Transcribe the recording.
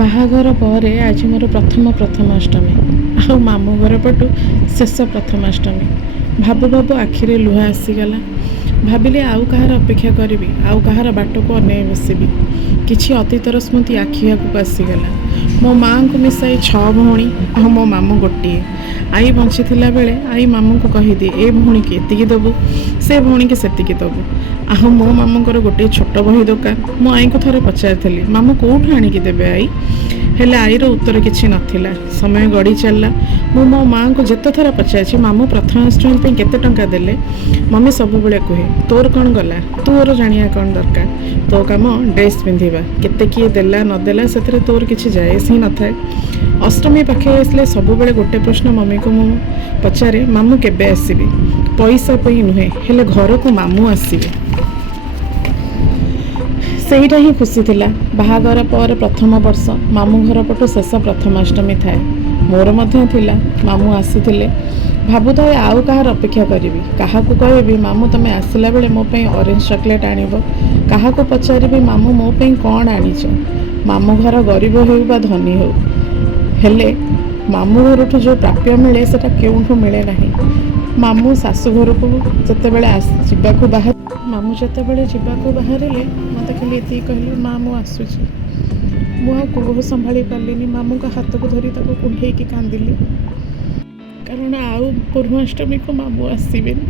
ବାହାଘର ପରେ ଆଜି ମୋର ପ୍ରଥମାଷ୍ଟମୀ ଆଉ ମାମୁଁ ଘର ପଟୁ ଶେଷ ପ୍ରଥମାଷ୍ଟମୀ। ଭାବୁ ଭାବୁ ଆଖିରେ ଲୁହ ଆସିଗଲା। ଭାବିଲି ଆଉ କାହାର ଅପେକ୍ଷା କରିବି, ଆଉ କାହାର ବାଟକୁ ଅନେଇ ବସିବି। କିଛି ଅତୀତର ସ୍ମୃତି ଆଖି ଆଗକୁ ଆସିଗଲା। ମୋ ମାଆଙ୍କୁ ମିଶାଇ 6 ଭଉଣୀ ଆଉ ମୋ ମାମୁଁ ଗୋଟିଏ। ଆଈ ବଞ୍ଚିଥିଲା ବେଳେ ଆଈ ମାମୁଁଙ୍କୁ କହିଦିଏ, ଏ ଭଉଣୀକି ଏତିକି ଦେବୁ, ସେ ଭଉଣୀକି ସେତିକି ଦେବୁ। ଆଉ ମୋ ମାମୁଁଙ୍କର ଗୋଟିଏ ଛୋଟ ବହି ଦୋକାନ। ମୁଁ ଆଈଙ୍କୁ ଥରେ ପଚାରିଥିଲି, ମାମୁଁ କେଉଁଠୁ ଆଣିକି ଦେବେ ଆଈ? ହେଲେ ଆଈର ଉତ୍ତର କିଛି ନଥିଲା। ସମୟ ଗଡ଼ି ଚାଲିଲା। ମୁଁ ମୋ ମାଆଙ୍କୁ ଯେତେଥର ପଚାରିଛି, ମାମୁଁ ପ୍ରଥମାଷ୍ଟମୀ ପାଇଁ କେତେ ଟଙ୍କା ଦେଲେ, ମମି ସବୁବେଳେ କୁହେ, ତୋର କ'ଣ ଗଲା, ତୋର ଜାଣିବା କ'ଣ ଦରକାର, ତୋ କାମ ଡ୍ରେସ୍ ପିନ୍ଧିବା, କେତେ କିଏ ଦେଲା ନଦେଲା ସେଥିରେ ତୋର କିଛି ଯାଏସ୍ ହିଁ ନଥାଏ। ଅଷ୍ଟମୀ ପାଖେଇ ଆସିଲେ ସବୁବେଳେ ଗୋଟେ ପ୍ରଶ୍ନ ମମିକୁ ମୁଁ ପଚାରେ, ମାମୁଁ କେବେ ଆସିବେ? ପଇସା ପାଇଁ ନୁହେଁ, ହେଲେ ଘରକୁ ମାମୁଁ ଆସିବେ। ସେଇଟା ହିଁ ଖୁସି ଥିଲା। ବାହାଘର ପରେ ପ୍ରଥମ ବର୍ଷ ମାମୁଁ ଘର ପଟୁ ଶେଷ ପ୍ରଥମାଷ୍ଟମୀ ଥାଏ। ମୋର ମଧ୍ୟ ଥିଲା। ମାମୁଁ ଆସିଥିଲେ। ଭାବୁଥାଏ ଆଉ କାହାର ଅପେକ୍ଷା କରିବି, କାହାକୁ କହିବି ମାମୁଁ ତମେ ଆସିଲା ବେଳେ ମୋ ପାଇଁ ଅରେଞ୍ଜ ଚକୋଲେଟ୍ ଆଣିବ, କାହାକୁ ପଚାରିବି ମାମୁଁ ମୋ ପାଇଁ କ'ଣ ଆଣିଛ। ମାମୁଁ ଘର ଗରିବ ହେଉ ବା ଧନୀ ହେଉ, ହେଲେ ମାମୁଁ ଘରଠୁ ଯେଉଁ ପ୍ରାପ୍ୟ ମିଳେ ସେଟା କେଉଁଠୁ ମିଳେ ନାହିଁ। ମାମୁଁ ଶାଶୁଘରକୁ ଯେତେବେଳେ ଯିବାକୁ ବାହାରିଲେ ମୋତେ ଖାଲି ଏତିକି କହିଲେ, ମା ମୁଁ ଆସୁଛି। ମୁଁ ଆଉ କୋହ ସମ୍ଭାଳି ପାରିଲିନି। ମାମୁଁଙ୍କ ହାତକୁ ଧରି ତାକୁ କୁଣ୍ଢେଇକି କାନ୍ଦିଲି, କାରଣ ଆଉ ପୂର୍ବାଷ୍ଟମୀକୁ ମାମୁଁ ଆସିବେନି।